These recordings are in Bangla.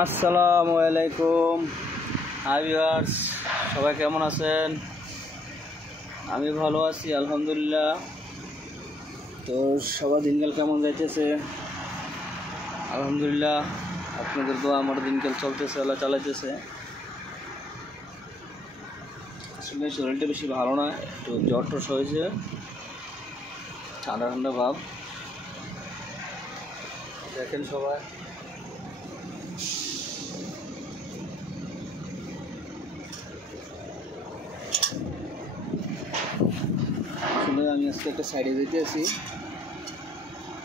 আসসালামু আলাইকুম ভিউয়ার্স, সবাই কেমন আছেন? আমি ভালো আছি আলহামদুলিল্লাহ। তো সবার দিনকাল কেমন যাইতেছে? আলহামদুলিল্লাহ, আপনাদের দোয়া আমার দিনকাল চলতেছে, আল্লাহ চালাইতেছে। আসলে শরীরটা বেশি ভালো না, একটু জ্বর টস হয়েছে, ঠান্ডা ঠান্ডা ভাব। দেখেন সবাই, আসলে আমি আজকে একটা সাইডে যেতে আছি,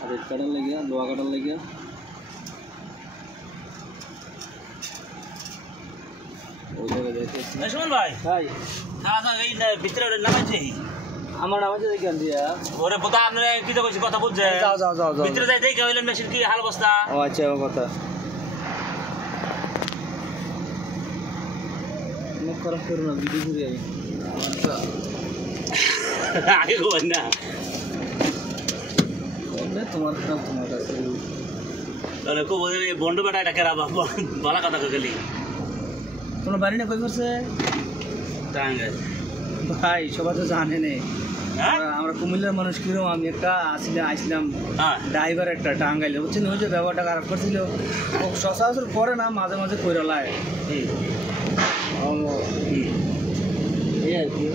রেড কাটার লাগিয়া, লোহা কাটার লাগিয়া। ওই জায়গায় যাইতে আছি। সুমন ভাই, ভাই এই ভিতরে নামাইছে আমার নামাইছে দেখেন দিয়া। ওরে বোধা আপনি কি তো কইছি কথা বুঝছে। যাও যাও যাও যাও ভিতরে যাই দেখে হইলেন মেশিন কি হাল অবস্থা। ও আচ্ছা, ও কথা মুখ খারাপ করো না, ভিডিও ঘুরে আমি আগে কই না তোমার কাছে তাহলে খুব বন্ড বেটা এটা কেরা বলা কথা গেলি তোমার বাড়ি না কই করছে টাঙ্গে ভাই? সবাই তো জানে নেই আমরা কুমিল্লার মানুষ কিরম। আমি একটা আসলাম ড্রাইভার একটা টাঙ্গাইলে, বুঝছেন? ওই যে ব্যবহারটা খারাপ করছিল, সচরাচর করে না, মাঝে মাঝে কইরা লায়। এই আর কি,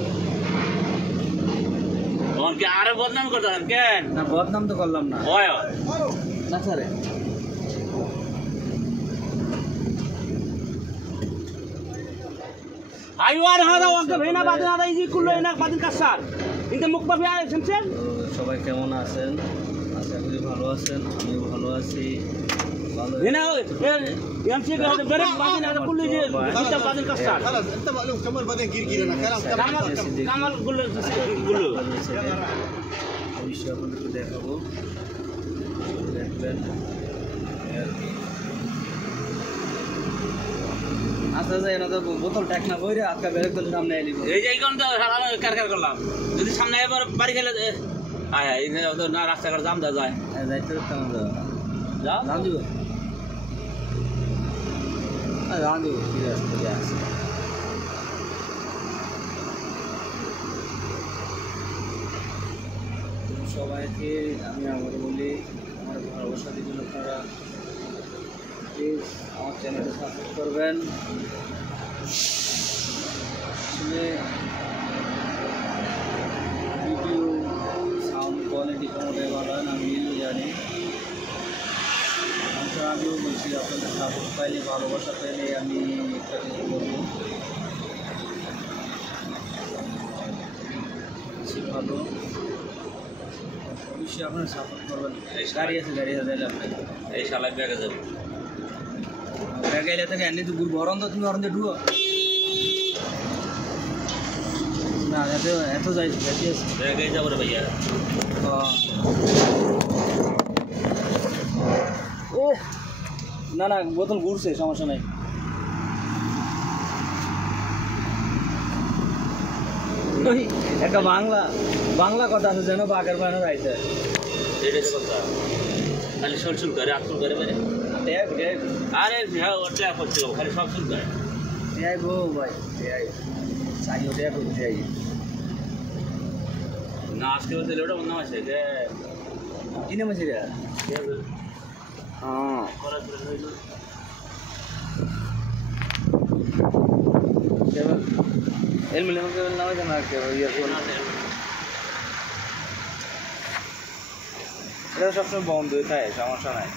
কি আরে বদনাম করতেন কেন? না বদনাম তো করলাম না। ওই না স্যার, আইওয়ার হাদা ওকে ভেনা বাদিন আদা ইজি কুল্লো এনা বাদিন কাসার ইনতে মুকবাফি আয় শুনছেন? সবাই কেমন আছেন? আশা করি ভালো আছেন, আমিও ভালো আছি। ভালো هنا يمشي هذا برد بعدين هذا كله يجي انت بعدين كسر خلاص انت معلوم كمل بعدين كير انا كلام كمل كله অবশ্যই আপনাদেরকে দেখাবো, দেখবেন। আচ্ছা আচ্ছা, এনে তো বোতল ট্যাক না বইরে আজকে ব্রেক দিলে সামনে এলিব। এই যে কোন তো কার করলাম, যদি সামনে এবার বাড়ি গেলে আয় এই না রাস্তাঘাট জাম দা যায় যাইতে কেমন যাও জাম দিব, জাম দিব, ঠিক আছে। সবাইকে আমি আবার বলি, আমার ভালোবাসা দিবেন আপনারা, প্লিজ আমার চ্যানেলটা সাপোর্ট করবেন। আসলে ভিডিও সাউন্ড কোয়ালিটি কোনোটাই ভালো হয় না, আমিও জানি। আমিও বলছি আপনাদের সাপোর্ট পাইলে, ভালোবাসা পাইলে আমি একটা কিছু করবো, ভালো। অবশ্যই আপনারা সাপোর্ট করবেন। গাড়ি আছে যাইলে আপনি এই শালা ব্যাগে যাবে ব্যাগাইলে থেকে এনে তো ঘুরবো। অরন্ত তুমি অরন্তে ঢুকো না, এত যাইতে আছে ব্যাগে যাবো রে ভাইয়া। ও না না, বোতল ঘুরছে, সমস্যা নাই। ওই একটা বাংলা কথা আছে যেন, বাঘের বানো যাইতে কথা খালি শুল করে আকুল করে বেরে আরে হ্যাঁ ওটা করতে খালি সব শুল করে গো ভাই, চাই ওটা করতে যাই না। আজকে বলতে ওটা মনে আছে যে কি নাম আছে রে? হ্যাঁ এলমিলে আমাকে নাম আছে না, ইয়ারফোন এটা সবসময় বন্ধ হয়ে থাকে, সমস্যা নাই।